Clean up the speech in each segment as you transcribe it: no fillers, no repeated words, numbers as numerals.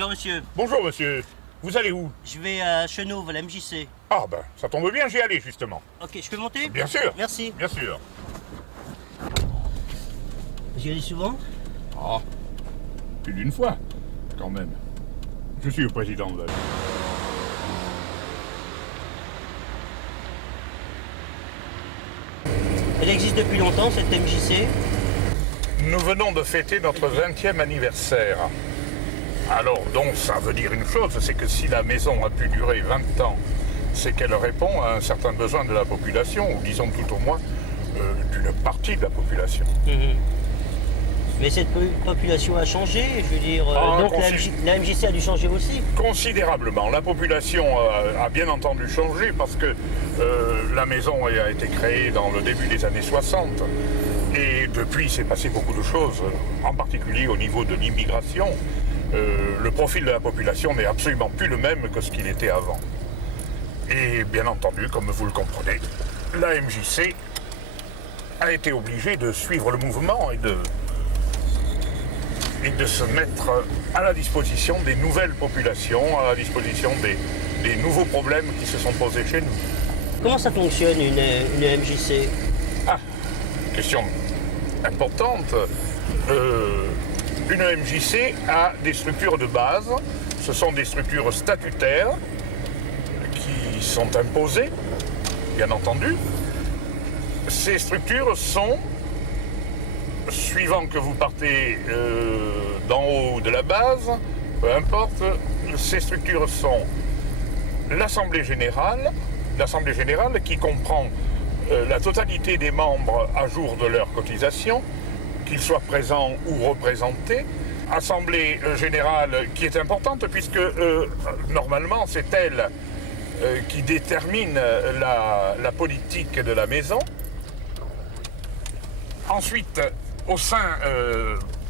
Bonjour monsieur. Bonjour monsieur, vous allez où? Je vais à Chenauve, à la MJC. Ah ben, ça tombe bien, j'y allais justement. Ok, je peux monter? Bien sûr. Merci. Bien sûr. J'y allais souvent? Ah, plus d'une fois, quand même. Je suis le président de la... Elle existe depuis longtemps, cette MJC? Nous venons de fêter notre 20e anniversaire. Alors donc ça veut dire une chose, c'est que si la maison a pu durer 20 ans, c'est qu'elle répond à un certain besoin de la population, ou disons tout au moins d'une partie de la population. Mais cette population a changé, je veux dire, donc la MJC a dû changer aussi. Considérablement. La population a bien entendu changé parce que la maison a été créée dans le début des années 60. Et depuis, il s'est passé beaucoup de choses, en particulier au niveau de l'immigration. Le profil de la population n'est absolument plus le même que ce qu'il était avant. Et bien entendu, comme vous le comprenez, la MJC a été obligée de suivre le mouvement et de se mettre à la disposition des nouvelles populations, à la disposition des nouveaux problèmes qui se sont posés chez nous. Comment ça fonctionne une MJC? Question importante. Une MJC a des structures de base. Ce sont des structures statutaires qui sont imposées, bien entendu. Ces structures sont, suivant que vous partez d'en haut ou de la base, peu importe, ces structures sont l'Assemblée générale qui comprend la totalité des membres à jour de leur cotisation, qu'ils soient présents ou représentés. Assemblée générale qui est importante puisque normalement c'est elle qui détermine la politique de la maison. Ensuite,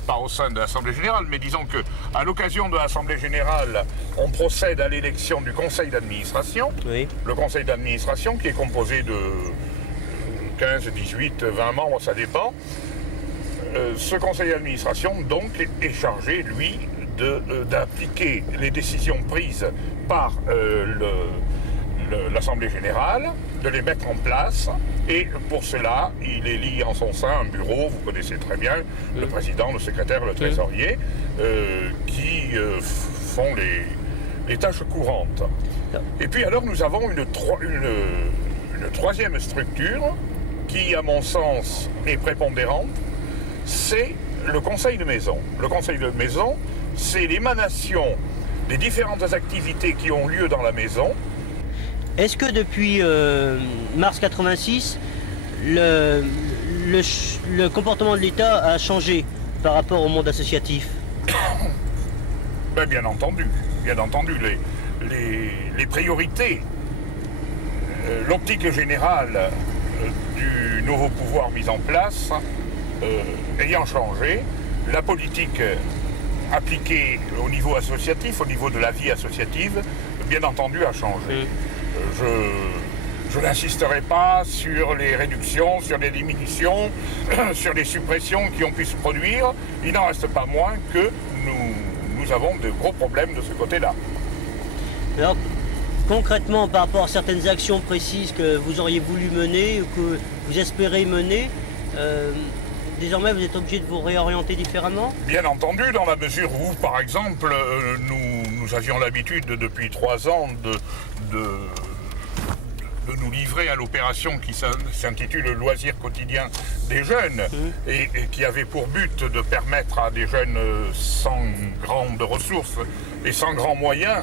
pas au sein de l'Assemblée générale, mais disons qu'à l'occasion de l'Assemblée générale, on procède à l'élection du conseil d'administration. Oui. Le conseil d'administration qui est composé de 15, 18, 20 membres, ça dépend. Ce conseil d'administration, donc, est chargé, lui, d'appliquer les décisions prises par l'Assemblée générale, de les mettre en place, et pour cela, il élit en son sein un bureau, vous connaissez très bien, le président, le secrétaire, le trésorier, qui font les tâches courantes. Et puis alors, nous avons une troisième structure, qui, à mon sens, est prépondérante, c'est le conseil de maison. Le conseil de maison, c'est l'émanation des différentes activités qui ont lieu dans la maison. Est-ce que depuis mars 86, le comportement de l'État a changé par rapport au monde associatif? Ben, bien entendu, les priorités, l'optique générale du nouveau pouvoir mis en place, ayant changé, la politique appliquée au niveau associatif, au niveau de la vie associative, bien entendu a changé. Je n'insisterai pas sur les réductions, sur les diminutions, sur les suppressions qui ont pu se produire. Il n'en reste pas moins que nous avons de gros problèmes de ce côté-là. Alors, concrètement, par rapport à certaines actions précises que vous auriez voulu mener ou que vous espérez mener, désormais vous êtes obligé de vous réorienter différemment? Bien entendu, dans la mesure où, par exemple, nous avions l'habitude depuis 3 ans de nous livrer à l'opération qui s'intitule le loisir quotidien des jeunes et qui avait pour but de permettre à des jeunes sans grandes ressources et sans grands moyens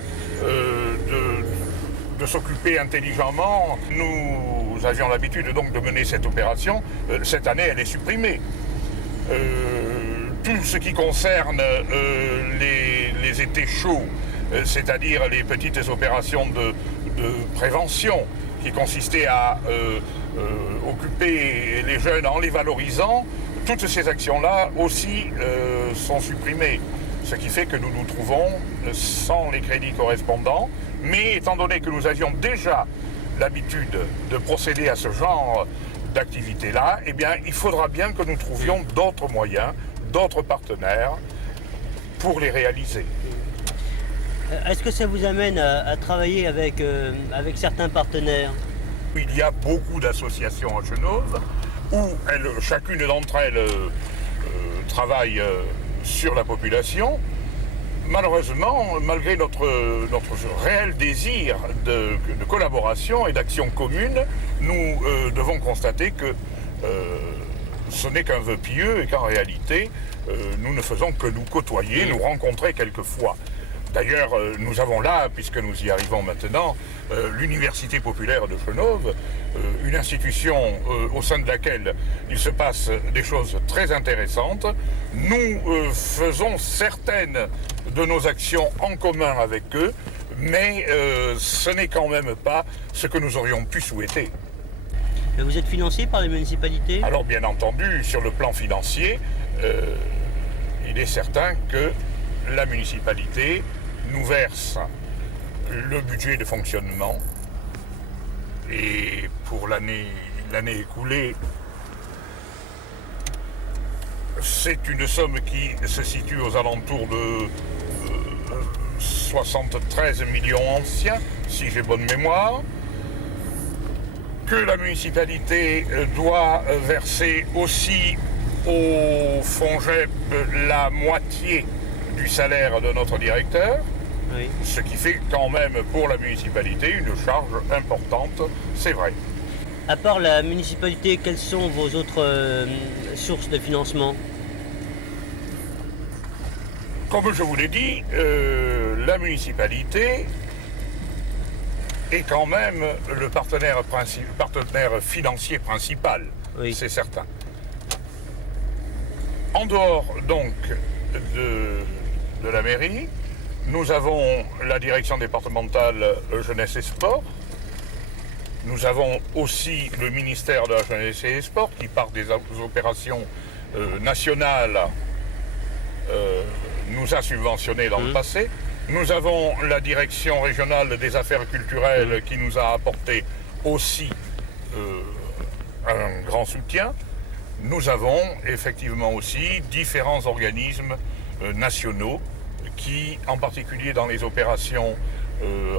de s'occuper intelligemment. Nous avions l'habitude donc de mener cette opération. Cette année, elle est supprimée. Tout ce qui concerne les étés chauds, c'est-à-dire les petites opérations de prévention qui consistaient à occuper les jeunes en les valorisant, toutes ces actions-là aussi sont supprimées. Ce qui fait que nous nous trouvons sans les crédits correspondants, mais étant donné que nous avions déjà l'habitude de procéder à ce genre d'activité-là, eh bien, il faudra bien que nous trouvions d'autres moyens, d'autres partenaires pour les réaliser. Est-ce que ça vous amène à travailler avec certains partenaires? Il y a beaucoup d'associations à Chenôve où chacune d'entre elles travaille sur la population. Malheureusement, malgré notre réel désir de collaboration et d'action commune, nous devons constater que ce n'est qu'un vœu pieux et qu'en réalité, nous ne faisons que nous côtoyer, nous rencontrer quelquefois. D'ailleurs, nous avons là, puisque nous y arrivons maintenant, l'Université populaire de Chenôve, une institution au sein de laquelle il se passe des choses très intéressantes. Nous faisons certaines de nos actions en commun avec eux, mais ce n'est quand même pas ce que nous aurions pu souhaiter. Vous êtes financé par les municipalités? Alors bien entendu, sur le plan financier, il est certain que la municipalité nous verse le budget de fonctionnement et pour l'année écoulée, c'est une somme qui se situe aux alentours de 73 millions anciens, si j'ai bonne mémoire, que la municipalité doit verser aussi au FONGEP la moitié du salaire de notre directeur, Oui. ce qui fait quand même pour la municipalité une charge importante, c'est vrai. À part la municipalité, quelles sont vos autres sources de financement? Comme je vous l'ai dit, la municipalité est quand même le partenaire financier principal, Oui. c'est certain. En dehors donc de la mairie, nous avons la direction départementale Jeunesse et Sport. Nous avons aussi le ministère de la Jeunesse et des Sports qui, par des opérations nationales, nous a subventionnés dans le passé. Nous avons la direction régionale des affaires culturelles qui nous a apporté aussi un grand soutien. Nous avons effectivement aussi différents organismes nationaux qui, en particulier dans les opérations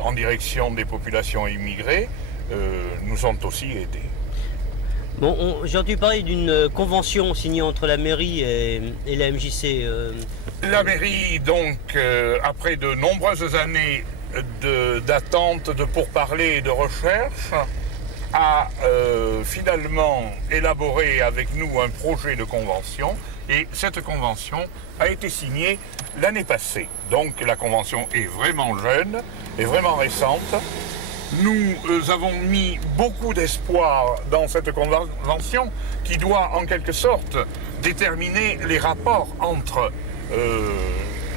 en direction des populations immigrées, nous ont aussi aidés. Bon, j'ai entendu parler d'une convention signée entre la mairie et la MJC. La mairie, donc, après de nombreuses années d'attente, de pourparlers et de recherche, a finalement élaboré avec nous un projet de convention et cette convention a été signée l'année passée. Donc la convention est vraiment jeune, est vraiment récente. Nous avons mis beaucoup d'espoir dans cette convention qui doit en quelque sorte déterminer les rapports entre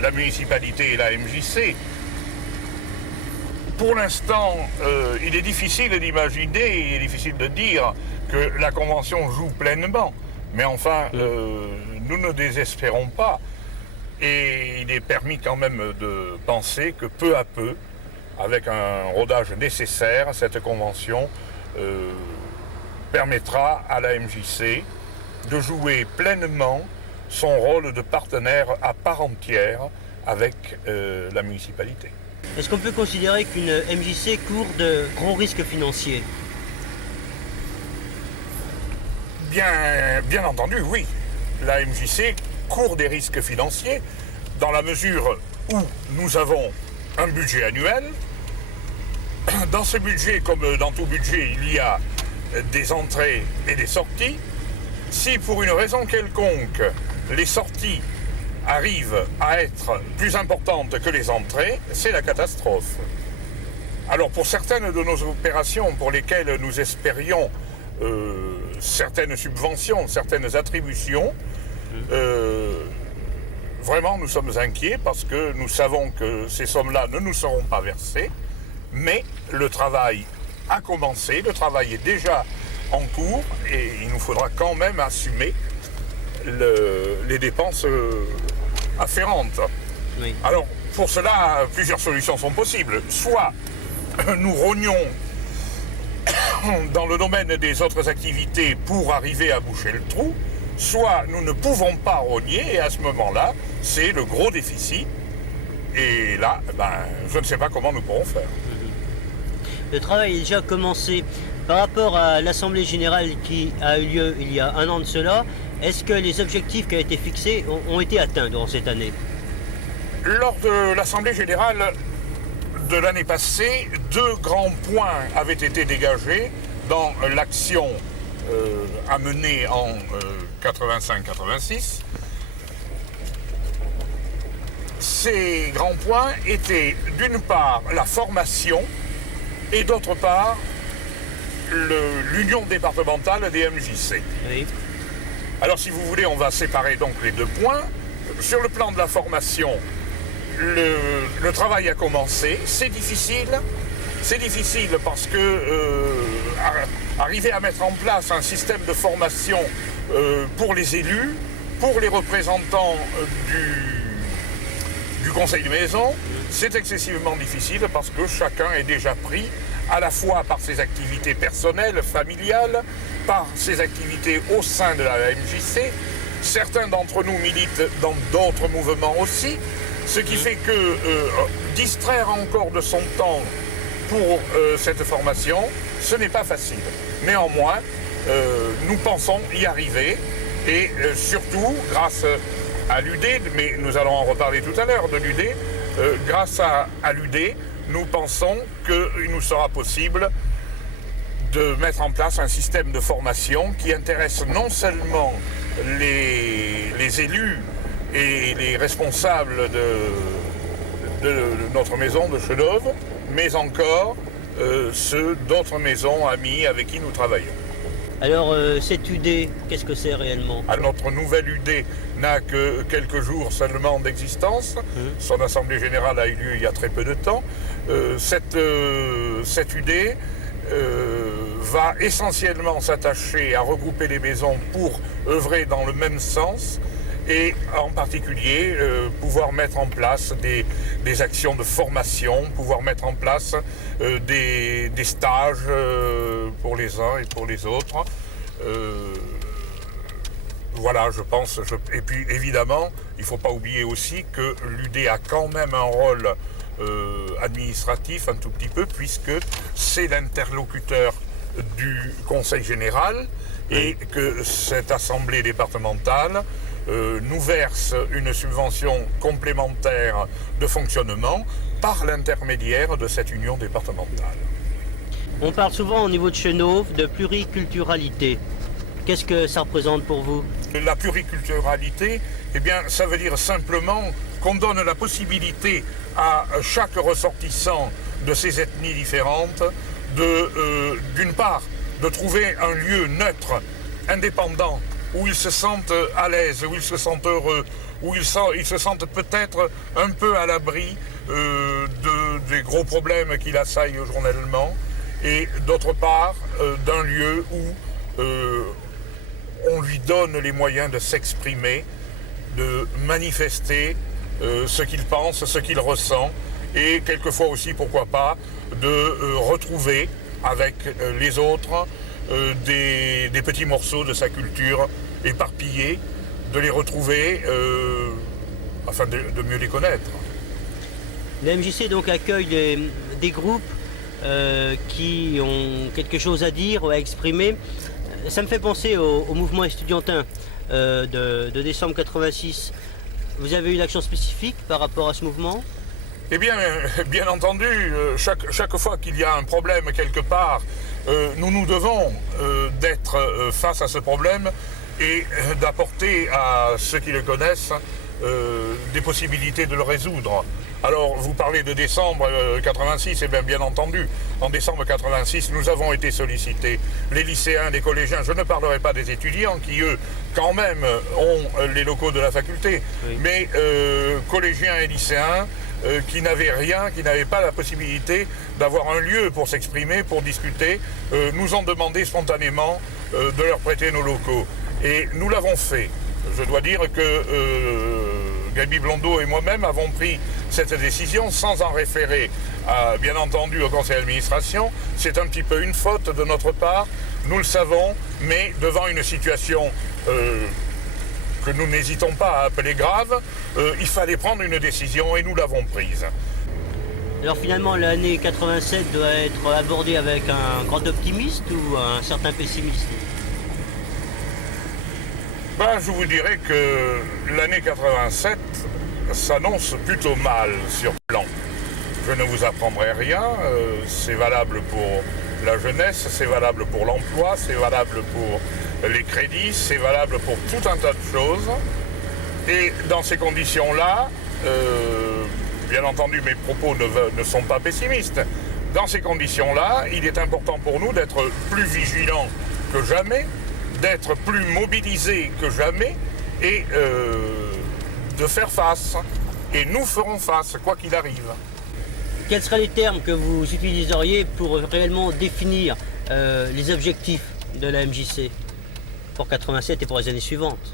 la municipalité et la MJC. Pour l'instant, il est difficile d'imaginer, il est difficile de dire que la Convention joue pleinement. Mais enfin, nous ne désespérons pas. Et il est permis quand même de penser que peu à peu, avec un rodage nécessaire, cette Convention permettra à la MJC de jouer pleinement son rôle de partenaire à part entière avec la municipalité. Est-ce qu'on peut considérer qu'une MJC court de gros risques financiers? Bien entendu, oui. La MJC court des risques financiers dans la mesure où nous avons un budget annuel. Dans ce budget, comme dans tout budget, il y a des entrées et des sorties. Si pour une raison quelconque, les sorties arrivent à être plus importantes que les entrées, c'est la catastrophe. Alors pour certaines de nos opérations pour lesquelles nous espérions certaines subventions, certaines attributions, vraiment nous sommes inquiets parce que nous savons que ces sommes-là ne nous seront pas versées, mais le travail a commencé, le travail est déjà en cours et il nous faudra quand même assumer les dépenses afférentes. Oui. Alors, pour cela, plusieurs solutions sont possibles. Soit nous rognons dans le domaine des autres activités pour arriver à boucher le trou, soit nous ne pouvons pas rogner et à ce moment-là, c'est le gros déficit Et là, je ne sais pas comment nous pourrons faire. Le travail est déjà commencé. Par rapport à l'Assemblée Générale qui a eu lieu il y a un an de cela, est-ce que les objectifs qui ont été fixés ont été atteints durant cette année? Lors de l'Assemblée Générale de l'année passée, 2 grands points avaient été dégagés dans l'action à mener en 85-86. Ces grands points étaient d'une part la formation et d'autre part l'union départementale des MJC. Oui. Alors si vous voulez, on va séparer donc les 2 points. Sur le plan de la formation, le travail a commencé. C'est difficile parce que arriver à mettre en place un système de formation pour les élus, pour les représentants du conseil de maison, c'est excessivement difficile parce que chacun est déjà pris à la fois par ses activités personnelles, familiales, par ses activités au sein de la MJC. Certains d'entre nous militent dans d'autres mouvements aussi, ce qui fait que distraire encore de son temps pour cette formation, ce n'est pas facile. Néanmoins, nous pensons y arriver et surtout grâce à l'UD, mais nous allons en reparler tout à l'heure de l'UD, grâce à l'UD, nous pensons qu'il nous sera possible de mettre en place un système de formation qui intéresse non seulement les élus et les responsables de notre maison de Chenôve, mais encore ceux d'autres maisons amies avec qui nous travaillons. Alors, cette UD, qu'est-ce que c'est réellement? Notre nouvelle UD n'a que quelques jours seulement d'existence. Son assemblée générale a eu lieu il y a très peu de temps. Cette UD va essentiellement s'attacher à regrouper les maisons pour œuvrer dans le même sens et en particulier pouvoir mettre en place des actions de formation, pouvoir mettre en place des stages pour les uns et pour les autres. Voilà, je pense. Et puis évidemment, il ne faut pas oublier aussi que l'UD a quand même un rôle administratif un tout petit peu, puisque c'est l'interlocuteur du Conseil général et que cette assemblée départementale nous verse une subvention complémentaire de fonctionnement par l'intermédiaire de cette union départementale. On parle souvent au niveau de Chenôve de pluriculturalité. Qu'est-ce que ça représente pour vous? La pluriculturalité, eh bien, ça veut dire simplement qu'on donne la possibilité à chaque ressortissant de ces ethnies différentes d'une part, de trouver un lieu neutre, indépendant, où ils se sentent à l'aise, où ils se sentent heureux, où ils se sentent peut-être un peu à l'abri des gros problèmes qui l'assaillent journellement, et d'autre part, d'un lieu où on lui donne les moyens de s'exprimer, de manifester ce qu'il pense, ce qu'il ressent, et quelquefois aussi, pourquoi pas, de retrouver avec les autres des petits morceaux de sa culture éparpillés, de les retrouver afin de mieux les connaître. La MJC donc accueille des groupes qui ont quelque chose à dire ou à exprimer. Ça me fait penser au mouvement estudiantin de décembre 86. Vous avez une action spécifique par rapport à ce mouvement? Eh bien, bien entendu, chaque fois qu'il y a un problème quelque part, nous devons d'être face à ce problème et d'apporter à ceux qui le connaissent des possibilités de le résoudre. Alors, vous parlez de décembre 86, et bien entendu, en décembre 86, nous avons été sollicités, les lycéens, les collégiens, je ne parlerai pas des étudiants qui, eux, quand même, ont les locaux de la faculté, oui. Mais collégiens et lycéens qui n'avaient rien, qui n'avaient pas la possibilité d'avoir un lieu pour s'exprimer, pour discuter, nous ont demandé spontanément de leur prêter nos locaux. Et nous l'avons fait. Je dois dire que Gaby Blondeau et moi-même avons pris cette décision sans en référer, bien entendu, au conseil d'administration. C'est un petit peu une faute de notre part, nous le savons, mais devant une situation que nous n'hésitons pas à appeler grave, il fallait prendre une décision et nous l'avons prise. Alors finalement, l'année 87 doit être abordée avec un grand optimiste ou un certain pessimisme? Ben, je vous dirais que l'année 87 s'annonce plutôt mal sur plan. Je ne vous apprendrai rien, c'est valable pour la jeunesse, c'est valable pour l'emploi, c'est valable pour les crédits, c'est valable pour tout un tas de choses. Et dans ces conditions-là, bien entendu mes propos ne sont pas pessimistes, dans ces conditions-là, il est important pour nous d'être plus vigilants que jamais, d'être plus mobilisés que jamais et de faire face. Et nous ferons face, quoi qu'il arrive. Quels seraient les termes que vous utiliseriez pour réellement définir les objectifs de la MJC pour 87 et pour les années suivantes?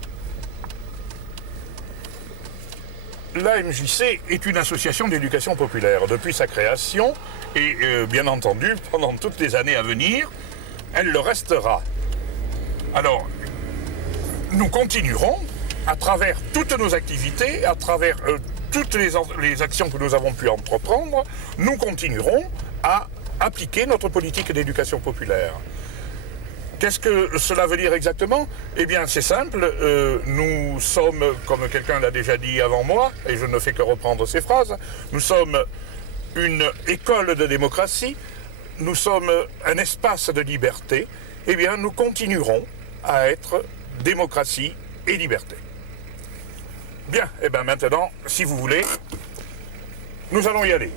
La MJC est une association d'éducation populaire. Depuis sa création, et bien entendu, pendant toutes les années à venir, elle le restera. Alors, nous continuerons, à travers toutes nos activités, à travers toutes les actions que nous avons pu entreprendre, nous continuerons à appliquer notre politique d'éducation populaire. Qu'est-ce que cela veut dire exactement? Eh bien, c'est simple. Nous sommes, comme quelqu'un l'a déjà dit avant moi, et je ne fais que reprendre ces phrases, nous sommes une école de démocratie, nous sommes un espace de liberté. Eh bien, nous continuerons à être démocratie et liberté. Bien, eh bien maintenant, si vous voulez, nous allons y aller.